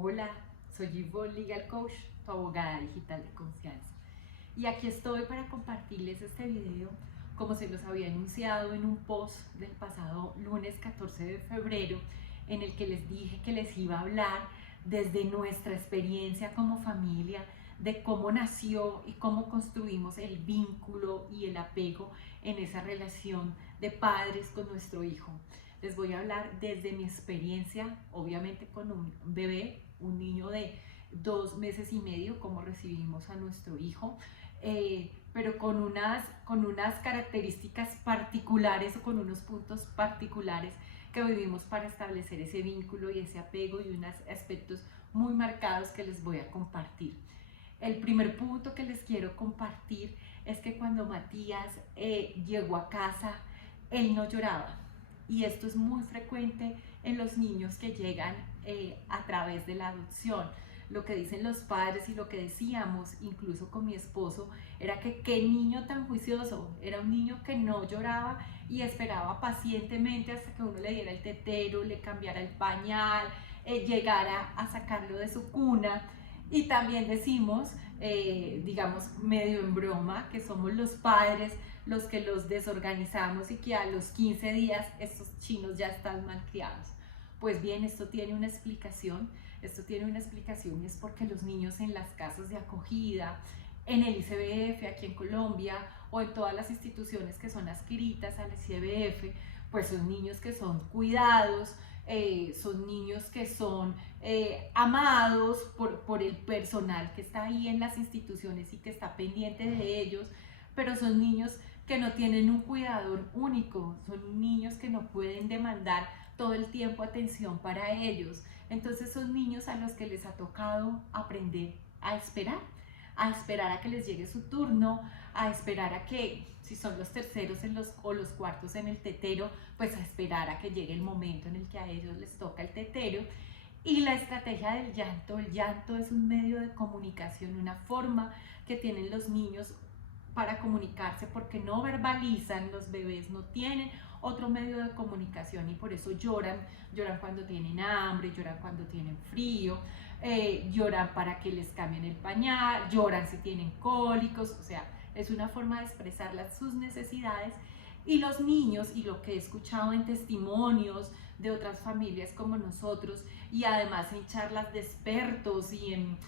Hola, soy Yvonne Legal Coach, tu abogada digital de confianza. Y aquí estoy para compartirles este video, como se los había anunciado en un post del pasado lunes 14 de febrero, en el que les dije que les iba a hablar desde nuestra experiencia como familia, de cómo nació y cómo construimos el vínculo y el apego en esa relación de padres con nuestro hijo. Les voy a hablar desde mi experiencia, obviamente con un bebé, un niño de 2 meses y medio, cómo recibimos a nuestro hijo, pero con unas características particulares o con unos puntos particulares que vivimos para establecer ese vínculo y ese apego, y unos aspectos muy marcados que les voy a compartir. El primer punto que les quiero compartir es que cuando Matías llegó a casa, él no lloraba. Y esto es muy frecuente en los niños que llegan a través de la adopción. Lo que dicen los padres y lo que decíamos incluso con mi esposo era que qué niño tan juicioso, era un niño que no lloraba y esperaba pacientemente hasta que uno le diera el tetero, le cambiara el pañal, llegara a sacarlo de su cuna. Y también decimos, digamos medio en broma, que somos los padres los que los desorganizamos y que a los 15 días estos chinos ya están malcriados. Pues bien, esto tiene una explicación. Esto tiene una explicación y es porque los niños en las casas de acogida, en el ICBF aquí en Colombia o en todas las instituciones que son adscritas al ICBF, pues son niños que son cuidados, son niños que son amados por el personal que está ahí en las instituciones y que está pendiente de ellos, pero son niños que no tienen un cuidador único, son niños que no pueden demandar todo el tiempo atención para ellos. Entonces son niños a los que les ha tocado aprender a esperar a que les llegue su turno, a esperar a que, si son los terceros o los cuartos en el tetero, pues a esperar a que llegue el momento en el que a ellos les toca el tetero. Y la estrategia del llanto, el llanto es un medio de comunicación, una forma que tienen los niños para comunicarse, porque no verbalizan, los bebés no tienen otro medio de comunicación y por eso lloran cuando tienen hambre, lloran cuando tienen frío, lloran para que les cambien el pañal, lloran si tienen cólicos, o sea, es una forma de expresar sus necesidades. Y los niños, y lo que he escuchado en testimonios de otras familias como nosotros, y además en charlas de expertos y en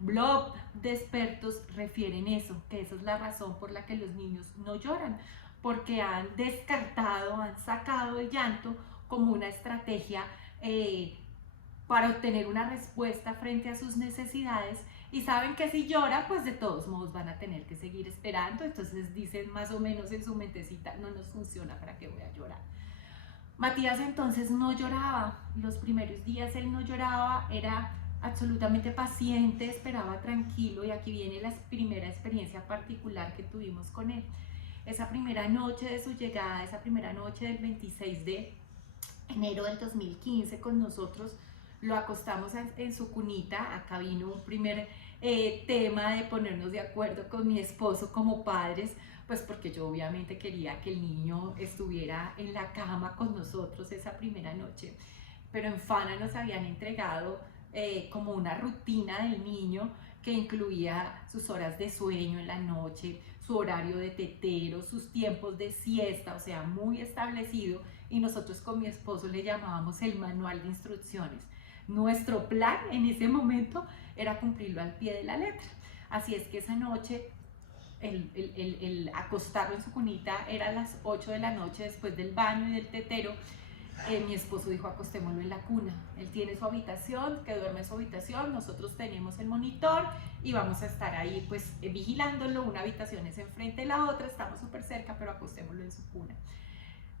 blog de expertos, refieren eso, que esa es la razón por la que los niños no lloran, porque han descartado, han sacado el llanto como una estrategia para obtener una respuesta frente a sus necesidades, y saben que si llora, pues de todos modos van a tener que seguir esperando. Entonces dicen más o menos en su mentecita, no nos funciona, ¿para qué voy a llorar? Matías entonces no lloraba, los primeros días él no lloraba, era absolutamente paciente, esperaba tranquilo, y aquí viene la primera experiencia particular que tuvimos con él. Esa primera noche de su llegada, esa primera noche del 26 de enero del 2015 con nosotros, lo acostamos en su cunita. Acá vino un primer tema de ponernos de acuerdo con mi esposo como padres, pues porque yo obviamente quería que el niño estuviera en la cama con nosotros esa primera noche, pero en Fana nos habían entregado como una rutina del niño que incluía sus horas de sueño en la noche, su horario de tetero, sus tiempos de siesta, o sea, muy establecido, y nosotros con mi esposo le llamábamos el manual de instrucciones. Nuestro plan en ese momento era cumplirlo al pie de la letra. Así es que esa noche el acostarlo en su cunita era a las 8 de la noche después del baño y del tetero. Mi esposo dijo, acostémoslo en la cuna, él tiene su habitación, que duerme en su habitación, nosotros tenemos el monitor y vamos a estar ahí pues vigilándolo, una habitación es enfrente de la otra, estamos súper cerca, pero acostémoslo en su cuna.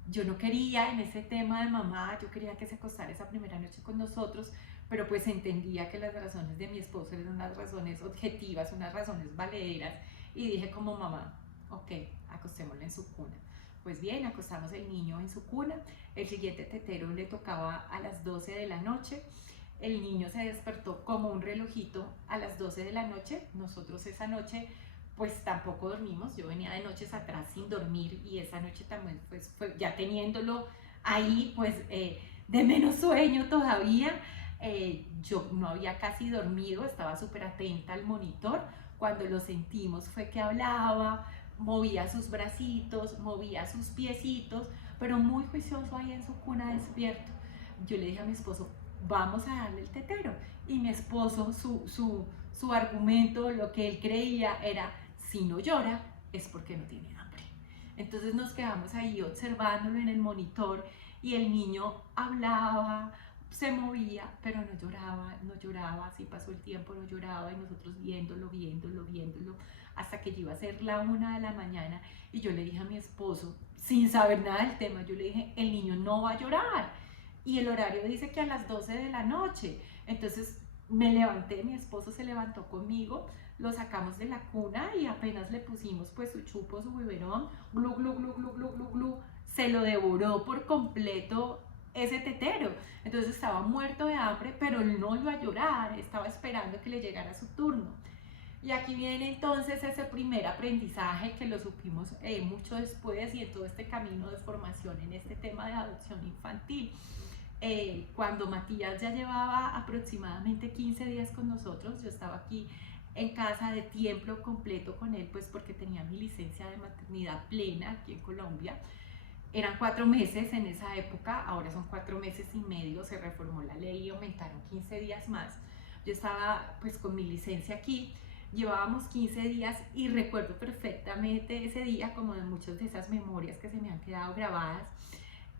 Yo no quería, en ese tema de mamá, yo quería que se acostara esa primera noche con nosotros, pero pues entendía que las razones de mi esposo eran unas razones objetivas, unas razones valederas, y dije como mamá, ok, acostémoslo en su cuna. Pues bien, acostamos el niño en su cuna. El siguiente tetero le tocaba a las 12 de la noche. El niño se despertó como un relojito a las 12 de la noche. Nosotros esa noche pues tampoco dormimos. Yo venía de noches atrás sin dormir, y esa noche también pues fue, ya teniéndolo ahí pues de menos sueño todavía. yo no había casi dormido, estaba súper atenta al monitor. Cuando lo sentimos fue que hablaba, movía sus bracitos, movía sus piecitos, pero muy juicioso ahí en su cuna despierto. Yo le dije a mi esposo, vamos a darle el tetero. Y mi esposo, su argumento, lo que él creía era, si no llora es porque no tiene hambre. Entonces nos quedamos ahí observándolo en el monitor y el niño hablaba, se movía, pero no lloraba, no lloraba, así pasó el tiempo, no lloraba y nosotros viéndolo, hasta que iba a ser la 1 de la mañana y yo le dije a mi esposo, sin saber nada del tema, yo le dije, el niño no va a llorar y el horario dice que a las 12 de la noche, entonces me levanté, mi esposo se levantó conmigo, lo sacamos de la cuna y apenas le pusimos pues su chupo, su biberón, glu, glu, glu, glu, glu, glu, glu, se lo devoró por completo ese tetero. Entonces estaba muerto de hambre, pero él no iba a llorar, estaba esperando que le llegara su turno. Y aquí viene entonces ese primer aprendizaje que lo supimos mucho después y en todo este camino de formación en este tema de adopción infantil. Cuando Matías ya llevaba aproximadamente 15 días con nosotros, yo estaba aquí en casa de tiempo completo con él, pues porque tenía mi licencia de maternidad plena aquí en Colombia. Eran 4 meses en esa época, ahora son 4 meses y medio, se reformó la ley y aumentaron 15 días más. Yo estaba pues con mi licencia aquí, llevábamos 15 días y recuerdo perfectamente ese día, como de muchas de esas memorias que se me han quedado grabadas,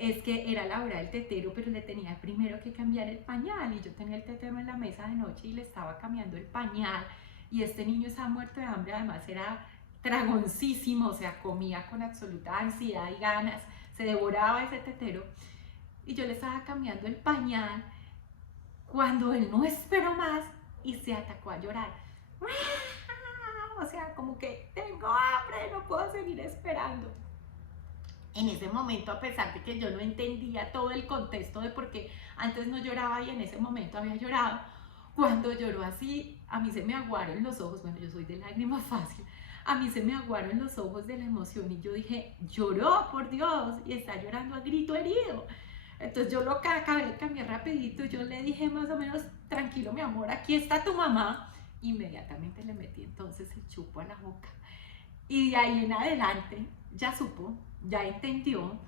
es que era la hora del tetero, pero le tenía primero que cambiar el pañal y yo tenía el tetero en la mesa de noche y le estaba cambiando el pañal y este niño estaba muerto de hambre, además era tragoncísimo, o sea, comía con absoluta ansiedad y ganas, se devoraba ese tetero y yo le estaba cambiando el pañal cuando él no esperó más y se atacó a llorar. O sea, como que tengo hambre, no puedo seguir esperando. En ese momento, a pesar de que yo no entendía todo el contexto de por qué antes no lloraba y en ese momento había llorado, cuando lloró así, a mí se me aguaron los ojos, bueno, yo soy de lágrima fácil, a mí se me aguaron los ojos de la emoción y yo dije, lloró, por Dios, y está llorando a grito herido. Entonces yo lo acabé de cambiar rapidito, yo le dije más o menos, tranquilo mi amor, aquí está tu mamá. Inmediatamente le metí entonces el chupo a la boca. Y de ahí en adelante ya supo, ya entendió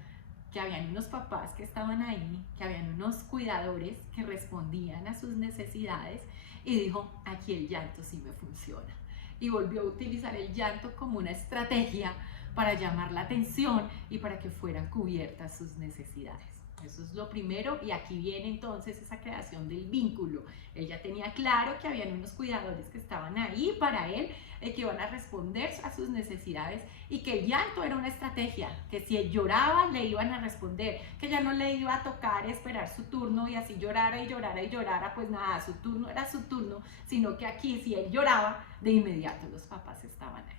que habían unos papás que estaban ahí, que habían unos cuidadores que respondían a sus necesidades y dijo, aquí el llanto sí me funciona. Y volvió a utilizar el llanto como una estrategia para llamar la atención y para que fueran cubiertas sus necesidades. Eso es lo primero y aquí viene entonces esa creación del vínculo. Él ya tenía claro que habían unos cuidadores que estaban ahí para él, que iban a responder a sus necesidades y que el llanto era una estrategia, que si él lloraba le iban a responder, que ya no le iba a tocar esperar su turno y así llorara y llorara y llorara, pues nada, su turno era su turno, sino que aquí si él lloraba, de inmediato los papás estaban ahí.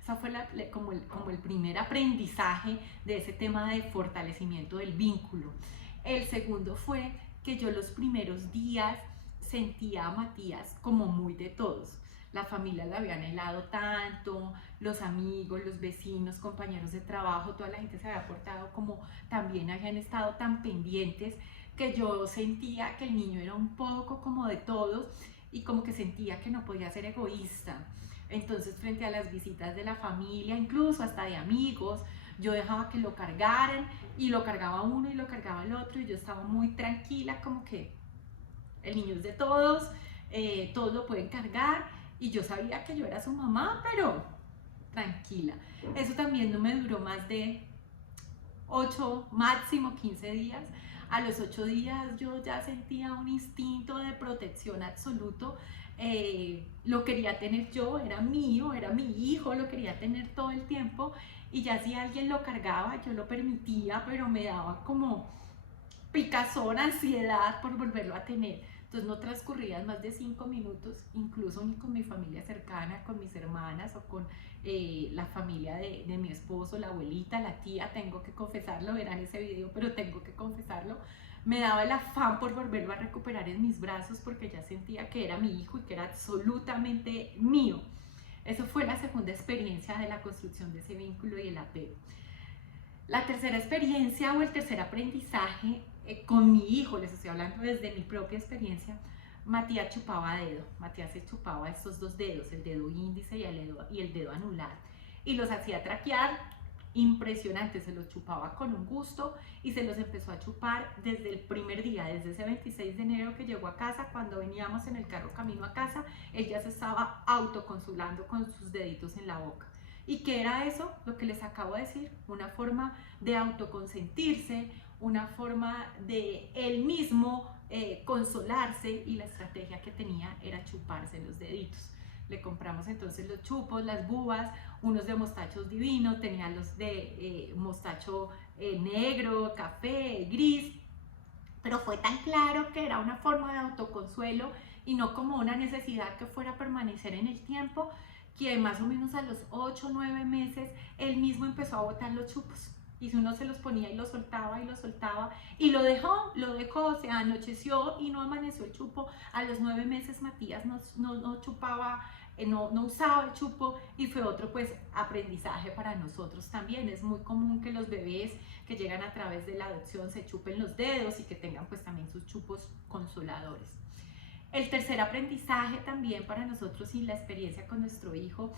Esa fue como el primer aprendizaje de ese tema de fortalecimiento del vínculo. El segundo fue que yo los primeros días sentía a Matías como muy de todos. La familia lo había anhelado tanto, los amigos, los vecinos, compañeros de trabajo, toda la gente se había portado como también habían estado tan pendientes que yo sentía que el niño era un poco como de todos y como que sentía que no podía ser egoísta. Entonces, frente a las visitas de la familia, incluso hasta de amigos, yo dejaba que lo cargaran y lo cargaba uno y lo cargaba el otro y yo estaba muy tranquila, como que el niño es de todos, todos lo pueden cargar y yo sabía que yo era su mamá, pero tranquila. Eso también no me duró más de 8, máximo 15 días. A los 8 días yo ya sentía un instinto de protección absoluto. Lo quería tener yo, era mío, era mi hijo, lo quería tener todo el tiempo y ya si alguien lo cargaba yo lo permitía, pero me daba como picazón, ansiedad por volverlo a tener. Entonces no transcurrían más de 5 minutos, incluso ni con mi familia cercana, con mis hermanas o con la familia de mi esposo, la abuelita, la tía, tengo que confesarlo, verán ese video, pero tengo que confesarlo, me daba el afán por volverlo a recuperar en mis brazos porque ya sentía que era mi hijo y que era absolutamente mío. Eso fue la segunda experiencia de la construcción de ese vínculo y el apego. La tercera experiencia o el tercer aprendizaje con mi hijo, les estoy hablando desde mi propia experiencia, Matías chupaba dedo. Matías se chupaba estos dos dedos, el dedo índice y el dedo anular, y los hacía traquear. Impresionante, se los chupaba con un gusto y se los empezó a chupar desde el primer día, desde ese 26 de enero que llegó a casa. Cuando veníamos en el carro camino a casa, él ya se estaba autoconsolando con sus deditos en la boca. ¿Y qué era eso? Lo que les acabo de decir, una forma de autoconsentirse, una forma de él mismo consolarse, y la estrategia que tenía era chuparse los deditos. Le compramos entonces los chupos, las bubas, unos de mostachos divinos, tenía los de mostacho negro, café, gris, pero fue tan claro que era una forma de autoconsuelo y no como una necesidad que fuera a permanecer en el tiempo, que más o menos a los 8 o 9 meses él mismo empezó a botar los chupos. Y si uno se los ponía y lo soltaba y lo dejó, se anocheció y no amaneció el chupo. A los 9 meses Matías no chupaba, no usaba el chupo, y fue otro pues aprendizaje para nosotros también. Es muy común que los bebés que llegan a través de la adopción se chupen los dedos y que tengan pues también sus chupos consoladores. El tercer aprendizaje también para nosotros y la experiencia con nuestro hijo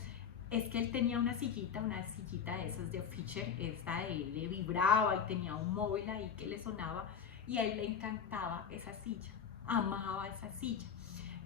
es que él tenía una sillita de esas de Fisher, esta le vibraba y tenía un móvil ahí que le sonaba, y a él le encantaba esa silla, amaba esa silla.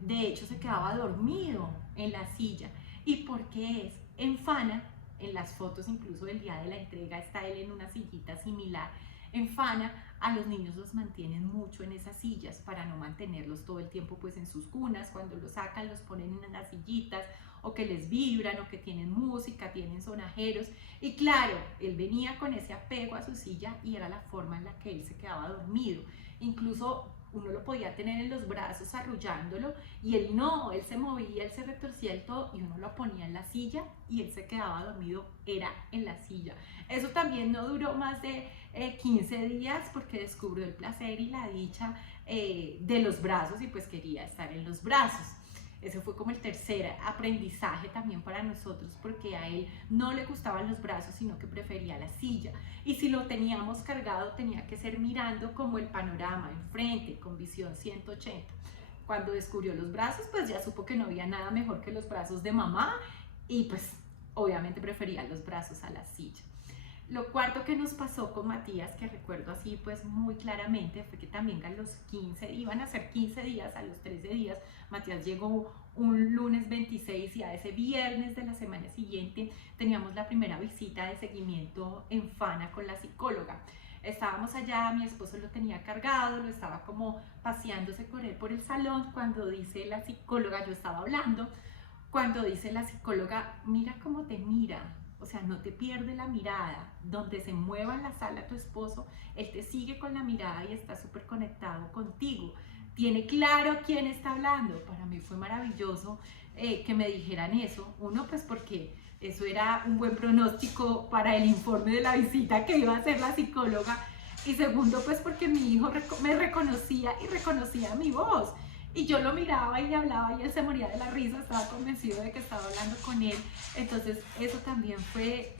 De hecho, se quedaba dormido en la silla. ¿Y por qué es? En Fana, en las fotos incluso del día de la entrega, está él en una sillita similar. En Fana, a los niños los mantienen mucho en esas sillas para no mantenerlos todo el tiempo pues en sus cunas. Cuando los sacan, los ponen en las sillitas, o que les vibran, o que tienen música, tienen sonajeros. Y claro, él venía con ese apego a su silla y era la forma en la que él se quedaba dormido. Incluso uno lo podía tener en los brazos arrullándolo, y él no, él se movía, él se retorcía del todo, y uno lo ponía en la silla y él se quedaba dormido, era en la silla. Eso también no duró más de 15 días, porque descubrió el placer y la dicha de los brazos, y pues quería estar en los brazos. Ese fue como el tercer aprendizaje también para nosotros, porque a él no le gustaban los brazos, sino que prefería la silla. Y si lo teníamos cargado, tenía que ser mirando como el panorama enfrente, con visión 180. Cuando descubrió los brazos, pues ya supo que no había nada mejor que los brazos de mamá, y pues obviamente prefería los brazos a la silla. Lo cuarto que nos pasó con Matías, que recuerdo así pues muy claramente, fue que también a los 15, iban a ser 15 días, a los 13 días, Matías llegó un lunes 26, y a ese viernes de la semana siguiente teníamos la primera visita de seguimiento en Fana con la psicóloga. Estábamos allá, mi esposo lo tenía cargado, lo estaba como paseándose con él por el salón, cuando dice la psicóloga, yo estaba hablando, cuando dice la psicóloga, mira cómo te mira. O sea, no te pierde la mirada. Donde se mueva en la sala tu esposo, él te sigue con la mirada y está súper conectado contigo. Tiene claro quién está hablando. Para mí fue maravilloso que me dijeran eso. Uno, pues porque eso era un buen pronóstico para el informe de la visita que iba a hacer la psicóloga. Y segundo, pues porque mi hijo me reconocía y reconocía mi voz. Y yo lo miraba y le hablaba y él se moría de la risa, estaba convencido de que estaba hablando con él. Entonces eso también fue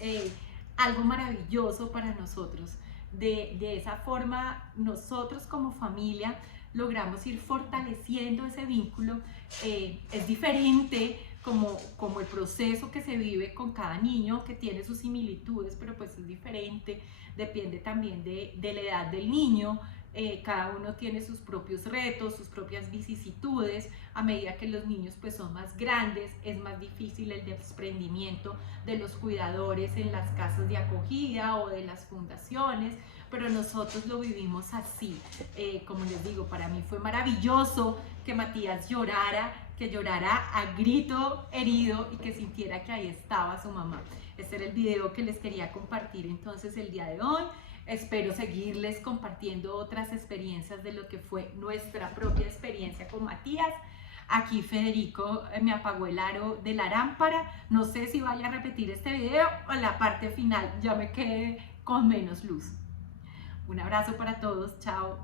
algo maravilloso para nosotros. De esa forma, nosotros como familia logramos ir fortaleciendo ese vínculo. Es diferente como el proceso que se vive con cada niño, que tiene sus similitudes, pero pues es diferente, depende también de la edad del niño. Cada uno tiene sus propios retos, sus propias vicisitudes. A medida que los niños pues son más grandes, es más difícil el desprendimiento de los cuidadores en las casas de acogida o de las fundaciones, pero nosotros lo vivimos así. Como les digo, para mí fue maravilloso que Matías llorara, que llorara a grito herido y que sintiera que ahí estaba su mamá. Este era el video que les quería compartir entonces el día de hoy. Espero seguirles compartiendo otras experiencias de lo que fue nuestra propia experiencia con Matías. Aquí Federico me apagó el aro de la lámpara. No sé si vaya a repetir este video o en la parte final ya me quedé con menos luz. Un abrazo para todos. Chao.